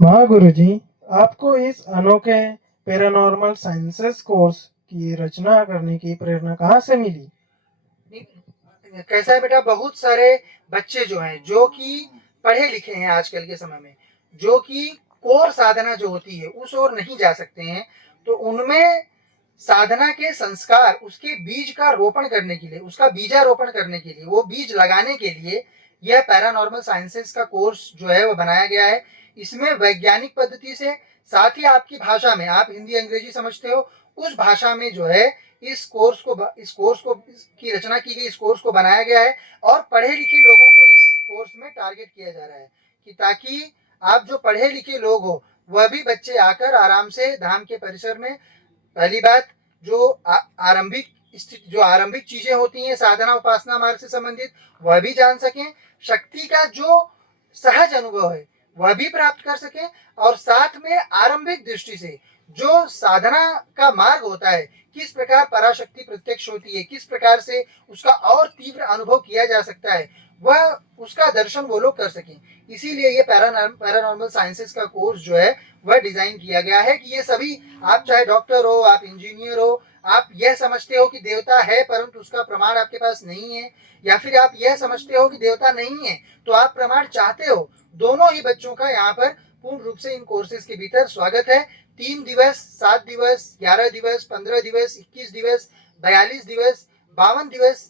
हाँ गुरुजी, आपको इस अनोखे पैरानॉर्मल साइंसेस कोर्स की रचना करने की प्रेरणा कहाँ से मिली? कैसा है बेटा, बहुत सारे बच्चे जो हैं जो कि पढ़े लिखे हैं आजकल के समय में, जो कि कोर साधना जो होती है उस ओर नहीं जा सकते हैं, तो उनमें साधना के संस्कार, उसके बीज का रोपण करने के लिए, उसका बीजारोपण करने के लिए, वो बीज लगाने के लिए यह पैरानॉर्मल साइंसेस का कोर्स जो है वो बनाया गया है। इसमें वैज्ञानिक पद्धति से, साथ ही आपकी भाषा में, आप हिंदी अंग्रेजी समझते हो, उस भाषा में जो है इस कोर्स को की रचना की गई, इस कोर्स को बनाया गया है और पढ़े लिखे लोगों को इस कोर्स में टारगेट किया जा रहा है कि ताकि आप जो पढ़े लिखे लोग हो वह भी बच्चे आकर आराम से धाम के परिसर में, पहली बात, जो आरंभिक चीजें होती हैं साधना उपासना मार्ग से संबंधित, वह भी जान सकें, शक्ति का जो सहज अनुभव है वह भी प्राप्त कर सकें, और साथ में आरंभिक दृष्टि से जो साधना का मार्ग होता है, किस प्रकार पराशक्ति प्रत्यक्ष होती है, किस प्रकार से उसका और तीव्र अनुभव किया जा सकता है, वह उसका दर्शन वो लोग कर सकें। इसीलिए ये पैरानॉर्मल साइंसेस का कोर्स जो है वह डिजाइन किया गया है कि ये सभी, आप चाहे डॉक्टर हो, आप इंजीनियर हो, आप यह समझते हो कि देवता है परंतु उसका प्रमाण आपके पास नहीं है, या फिर आप यह समझते हो कि देवता नहीं है तो आप प्रमाण चाहते हो, दोनों ही बच्चों का यहाँ पर पूर्ण रूप से इन कोर्सेज के भीतर स्वागत है। 3 दिवस, 7 दिवस, 11 दिवस, 15 दिवस, 21 दिवस, 42 दिवस, 52 दिवस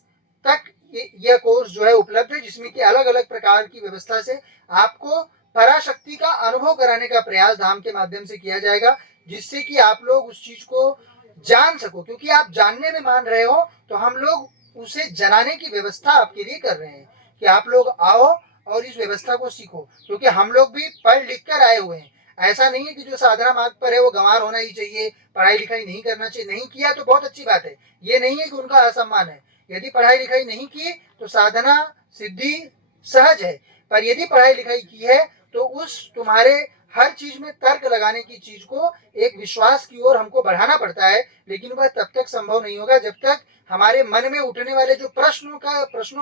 तक यह कोर्स जो है उपलब्ध है, जिसमें कि अलग अलग प्रकार की व्यवस्था से आपको पराशक्ति का अनुभव कराने का प्रयास धाम के माध्यम से किया जाएगा, जिससे कि आप लोग उस चीज को जान सको, क्योंकि आप जानने में मान रहे हो तो हम लोग उसे जनाने की व्यवस्था आपके लिए कर रहे हैं कि आप लोग आओ और इस व्यवस्था को सीखो, क्योंकि हम लोग भी पढ़ लिख कर आए हुए हैं। ऐसा नहीं है कि जो साधना मार्ग पर है वो गंवार होना ही चाहिए, पढ़ाई लिखाई नहीं करना चाहिए, नहीं किया तो बहुत अच्छी बात है, ये नहीं है कि उनका असम्मान है। यदि पढ़ाई लिखाई नहीं की तो साधना सिद्धि सहज है, पर यदि पढ़ाई लिखाई की है तो उस तुम्हारे हर चीज में तर्क लगाने की चीज को एक विश्वास की ओर हमको बढ़ाना पड़ता है, लेकिन वह तब तक संभव नहीं होगा जब तक हमारे मन में उठने वाले जो प्रश्नों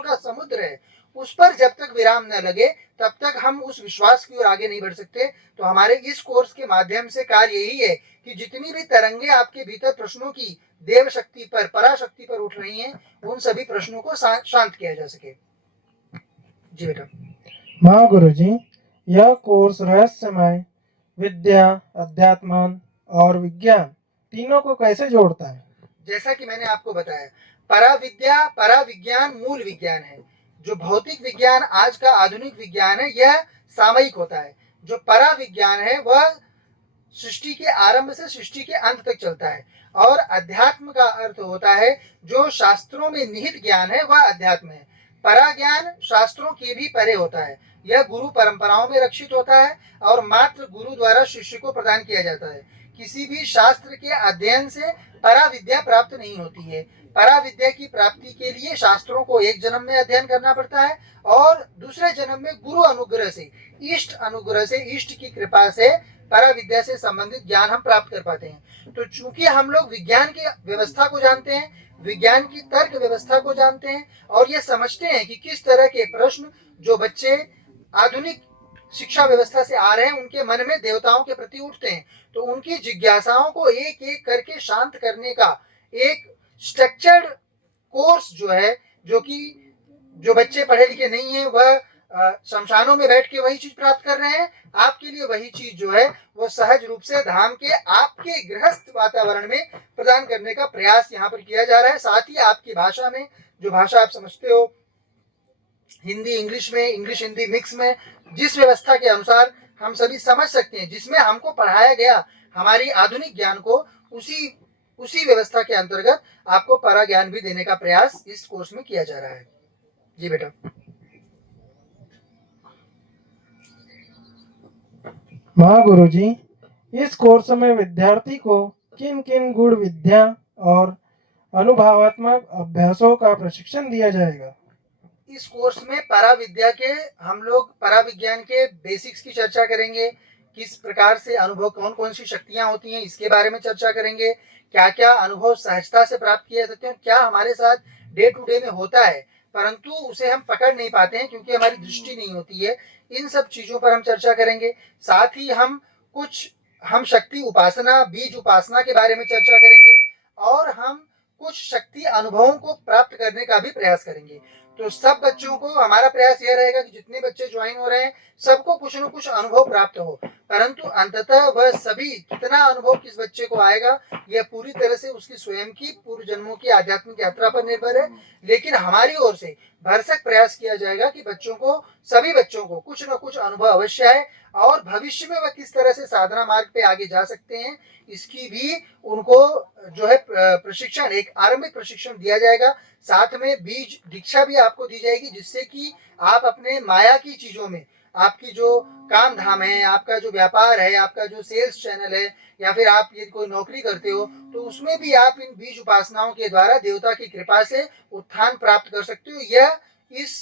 का समुद्र है उस पर जब तक विराम न लगे तब तक हम उस विश्वास की ओर आगे नहीं बढ़ सकते। तो हमारे इस कोर्स के माध्यम से कार्य यही है कि जितनी भी तरंगे आपके भीतर प्रश्नों की देव शक्ति पर, पराशक्ति पर उठ रही हैं, उन सभी प्रश्नों को शांत किया जा सके। जी बेटा। हाँ गुरुजी, यह कोर्स रहस्यमय विद्या, अध्यात्म और विज्ञान तीनों को कैसे जोड़ता है? जैसा कि मैंने आपको बताया, पराविद्या, पराविज्ञान मूल विज्ञान है। जो भौतिक विज्ञान आज का आधुनिक विज्ञान है यह सामयिक होता है। जो पराविज्ञान है वह सृष्टि के आरंभ से सृष्टि के अंत तक चलता है, और अध्यात्म का अर्थ होता है जो शास्त्रों में निहित ज्ञान है वह अध्यात्म है। परा ज्ञान शास्त्रों के भी परे होता है, यह गुरु परंपराओं में रक्षित होता है और मात्र गुरु द्वारा शिष्य को प्रदान किया जाता है। किसी भी शास्त्र के अध्ययन से परा विद्या प्राप्त नहीं होती है। परा विद्या की प्राप्ति के लिए शास्त्रों को एक जन्म में अध्ययन करना पड़ता है और दूसरे जन्म में गुरु अनुग्रह से, इष्ट अनुग्रह से, इष्ट की कृपा से परा विद्या से संबंधित ज्ञान हम प्राप्त कर पाते हैं। तो चूंकि हम लोग विज्ञान की व्यवस्था को जानते हैं, विज्ञान की तर्क व्यवस्था को जानते हैं और ये समझते हैं कि किस तरह के प्रश्न जो बच्चे आधुनिक शिक्षा व्यवस्था से आ रहे हैं उनके मन में देवताओं के प्रति उठते हैं, तो उनकी जिज्ञासाओं को एक एक करके शांत करने का एक स्ट्रक्चर्ड कोर्स जो है, जो कि जो बच्चे पढ़े लिखे नहीं है वह शमशानों में बैठ के वही चीज प्राप्त कर रहे हैं, आपके लिए वही चीज जो है वो सहज रूप से धाम के आपके गृहस्थ वातावरण में प्रदान करने का प्रयास यहाँ पर किया जा रहा है। साथ ही आपकी भाषा में, जो भाषा आप समझते हो, हिंदी इंग्लिश में, इंग्लिश हिंदी मिक्स में, जिस व्यवस्था के अनुसार हम सभी समझ सकते हैं, जिसमें हमको पढ़ाया गया हमारी आधुनिक ज्ञान को, उसी उसी व्यवस्था के अंतर्गत आपको परा ज्ञान भी देने का प्रयास इस कोर्स में किया जा रहा है। जी बेटा। हाँ गुरुजी, इस कोर्स में विद्यार्थी को किन किन गुण विद्या और अनुभवात्मक अभ्यासों का प्रशिक्षण दिया जाएगा? इस कोर्स में परा विद्या के, हम लोग परा विज्ञान के बेसिक्स की चर्चा करेंगे, किस प्रकार से अनुभव, कौन कौन सी शक्तियां होती हैं इसके बारे में चर्चा करेंगे, क्या क्या अनुभव सहजता से प्राप्त किए जा सकते हैं, क्या हमारे साथ डे टू डे में होता है, परंतु उसे हम पकड़ नहीं पाते हैं क्योंकि हमारी दृष्टि नहीं होती है। इन सब चीजों पर हम चर्चा करेंगे। साथ ही हम शक्ति उपासना, बीज उपासना के बारे में चर्चा करेंगे और हम कुछ शक्ति अनुभवों को प्राप्त करने का भी प्रयास करेंगे। तो सब बच्चों को हमारा प्रयास यह रहेगा कि जितने बच्चे ज्वाइन हो रहे हैं सबको कुछ न कुछ अनुभव प्राप्त हो, परंतु अंततः वह सभी कितना अनुभव किस बच्चे को आएगा यह पूरी तरह से उसकी स्वयं की पूर्व जन्मों की आध्यात्मिक यात्रा पर निर्भर है। लेकिन हमारी ओर से भरसक प्रयास किया जाएगा कि सभी बच्चों को कुछ न कुछ अनुभव अवश्य है और भविष्य में वह किस तरह से साधना मार्ग पे आगे जा सकते हैं इसकी भी उनको जो है प्रशिक्षण, एक आरंभिक प्रशिक्षण दिया जाएगा। साथ में बीज दीक्षा भी आपको दी जाएगी जिससे कि आप अपने माया की चीजों में, आपकी जो काम धाम है, आपका जो व्यापार है, आपका जो सेल्स चैनल है या फिर आप ये कोई नौकरी करते हो तो उसमें भी आप इन बीज उपासनाओं के द्वारा देवता की कृपा से उत्थान प्राप्त कर सकते हो। यह इस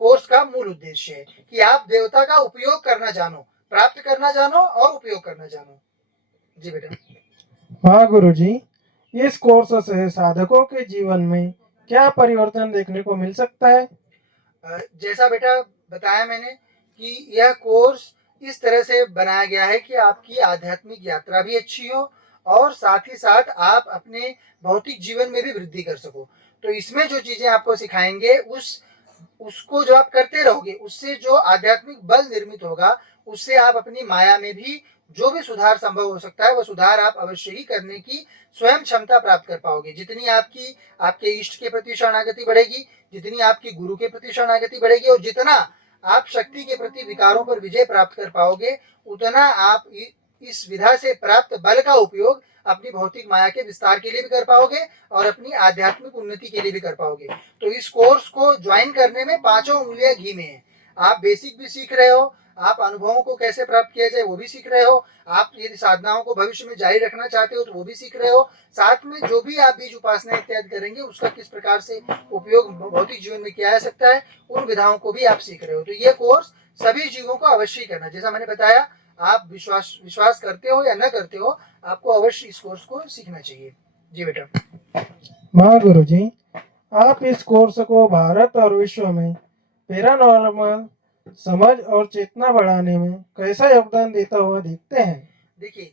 कोर्स का मूल उद्देश्य है कि आप देवता का उपयोग करना जानो, प्राप्त करना जानो और उपयोग करना जानो। जी बेटा। हाँ गुरुजी, इस कोर्स से साधकों के जीवन में क्या परिवर्तन देखने को मिल सकता है? जैसा बेटा बताया मैंने कि यह कोर्स इस तरह से बनाया गया है कि आपकी आध्यात्मिक यात्रा भी अच्छी हो और साथ ही साथ आप अपने भौतिक जीवन में भी वृद्धि कर सको। तो इसमें जो चीजें आपको सिखाएंगे उसको जो आप करते रहोगे उससे जो आध्यात्मिक बल निर्मित होगा उससे आप अपनी माया में भी जो भी सुधार संभव हो सकता है वह सुधार आप अवश्य ही करने की स्वयं क्षमता प्राप्त कर पाओगे। जितनी आपके इष्ट के प्रति शरणागति बढ़ेगी, जितनी आपकी गुरु के प्रति शरणागति बढ़ेगी और जितना आप शक्ति के प्रति विकारों पर विजय प्राप्त कर पाओगे उतना आप इस विधा से प्राप्त बल का उपयोग अपनी भौतिक माया के विस्तार के लिए भी कर पाओगे और अपनी आध्यात्मिक उन्नति के लिए भी कर पाओगे। तो इस कोर्स को ज्वाइन करने में पांचों उंगलियां घी में है। आप बेसिक भी सीख रहे हो, आप अनुभवों को कैसे प्राप्त किया जाए वो भी सीख रहे हो, आप यदि साधनाओं को भविष्य में जारी रखना चाहते हो तो वो भी सीख रहे हो, साथ में जो भी आप बीज उपासना इत्यादि करेंगे उसका किस प्रकार से उपयोग भौतिक जीवन में किया जा सकता है उन विधाओं को भी आप सीख रहे हो। तो ये कोर्स सभी जीवों को अवश्य करना। जैसा मैंने बताया, आप विश्वास करते हो या न करते हो, आपको अवश्य इस कोर्स को सीखना चाहिए। जी बेटा। हाँ गुरुजी, आप इस कोर्स को भारत और विश्व में पैरानॉर्मल समझ और चेतना बढ़ाने में कैसा योगदान देता हुआ देखते हैं? देखिए,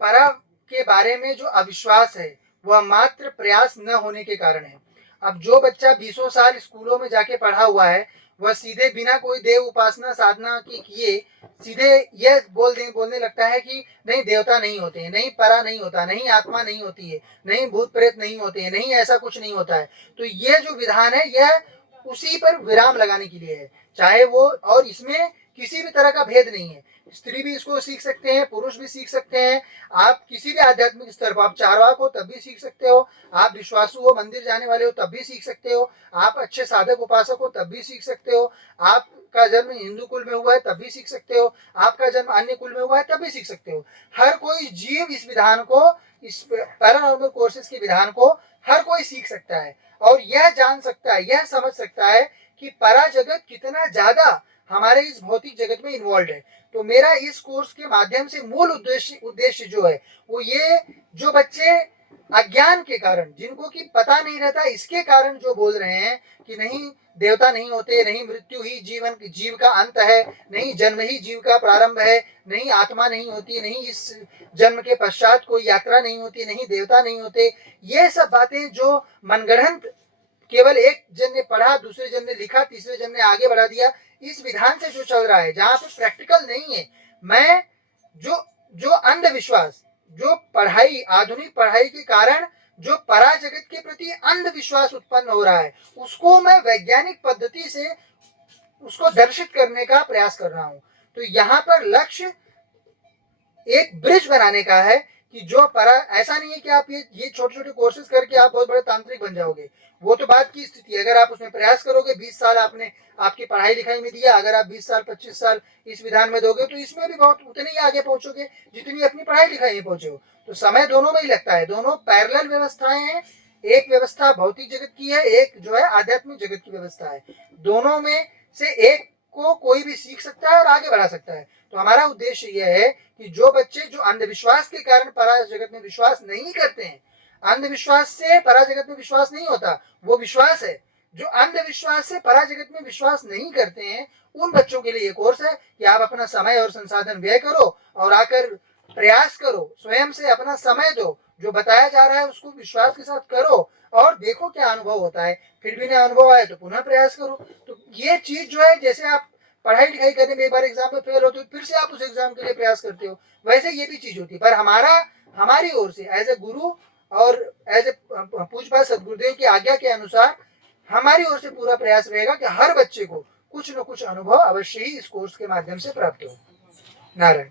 परा के बारे में जो अविश्वास है वह मात्र प्रयास न होने के कारण है। अब जो बच्चा 20 साल स्कूलों में जाके पढ़ा हुआ है वह सीधे बिना कोई देव उपासना साधना के किए सीधे यह बोलने लगता है कि नहीं देवता नहीं होते हैं, नहीं परा नहीं होता, नहीं आत्मा नहीं होती है, नहीं भूत प्रेत नहीं होते हैं, नहीं ऐसा कुछ नहीं होता है। तो यह जो विधान है यह उसी पर विराम लगाने के लिए है, चाहे वो, और इसमें किसी भी तरह का भेद नहीं है। स्त्री भी इसको सीख सकते हैं, पुरुष भी सीख सकते हैं। आप किसी भी आध्यात्मिक स्तर पर, आप चारवाक हो तब भी सीख सकते हो, आप विश्वासु हो, मंदिर जाने वाले हो तब भी सीख सकते हो, आप अच्छे साधक उपासक हो तब भी सीख सकते हो, आपका जन्म हिंदू कुल में हुआ है तब भी सीख सकते हो, आपका जन्म अन्य कुल में हुआ है तब भी सीख सकते हो। हर कोई जीव इस विधान को, इस पैरानॉर्मल कोर्सेज के विधान को हर कोई सीख सकता है और यह जान सकता है, यह समझ सकता है कि परा जगत कितना ज्यादा हमारे इस भौतिक जगत में इन्वॉल्व है। तो मेरा इस कोर्स के माध्यम से मूल उद्देश्य जो है वो ये, जो बच्चे अज्ञान के कारण, जिनको कि पता नहीं रहता, इसके कारण जो बोल रहे हैं कि नहीं देवता नहीं होते, नहीं मृत्यु ही जीव का अंत है, नहीं जन्म ही जीव का प्रारंभ है, नहीं आत्मा नहीं होती, नहीं इस जन्म के पश्चात कोई यात्रा नहीं होती, नहीं देवता नहीं होते, ये सब बातें जो मनगढ़ंत केवल एक जन ने पढ़ा, दूसरे जन ने लिखा, तीसरे जन ने आगे बढ़ा दिया, इस विधान से जो चल रहा है जहां पे प्रैक्टिकल नहीं है, मैं जो अंधविश्वास, जो पढ़ाई, आधुनिक पढ़ाई के कारण जो परा जगत के प्रति अंधविश्वास उत्पन्न हो रहा है उसको मैं वैज्ञानिक पद्धति से उसको दर्शित करने का प्रयास कर रहा हूं। तो यहाँ पर लक्ष्य एक ब्रिज बनाने का है कि जो परा, ऐसा नहीं है कि आप ये छोटे छोटे कोर्सेज करके आप बहुत बड़े तांत्रिक बन जाओगे, वो तो बात की स्थिति है। अगर आप उसमें प्रयास करोगे, 20 साल आपने आपकी पढ़ाई लिखाई में दिया, अगर आप 20 साल 25 साल इस विधान में दोगे तो इसमें भी बहुत उतने ही आगे पहुंचोगे जितनी अपनी पढ़ाई लिखाई में पहुंचे हो। तो समय दोनों में ही लगता है, दोनों पैरेलल व्यवस्थाएं हैं, एक व्यवस्था भौतिक जगत की है, एक जो है आध्यात्मिक जगत की व्यवस्था है। दोनों में से एक को कोई भी सीख सकता है और आगे बढ़ा सकता है। तो हमारा उद्देश्य यह है कि जो बच्चे जो अंधविश्वास के कारण परा जगत में विश्वास नहीं करते हैं, अंधविश्वास से परा जगत में विश्वास नहीं होता, वो विश्वास है जो अंधविश्वास से पराजगत में विश्वास नहीं करते हैं, उन बच्चों के लिए ये कोर्स है कि आप अपना समय और संसाधन व्यय करो और आकर प्रयास करो, स्वयं से अपना समय दो, जो बताया जा रहा है उसको विश्वास के साथ करो और देखो क्या अनुभव होता है। फिर भी ना अनुभव आए तो पुनः प्रयास करो। तो ये चीज जो है, जैसे आप पढ़ाई लिखाई करने में एक बार एग्जाम में फेल होते हो, फिर से आप उस एग्जाम के लिए प्रयास करते हो, वैसे ये भी चीज होती है। पर हमारी ओर से एज ए गुरु और एज ए पूज्यपाद सदगुरुदेव की आज्ञा के अनुसार हमारी ओर से पूरा प्रयास रहेगा कि हर बच्चे को कुछ न कुछ अनुभव अवश्य ही इस कोर्स के माध्यम से प्राप्त हो। नारायण।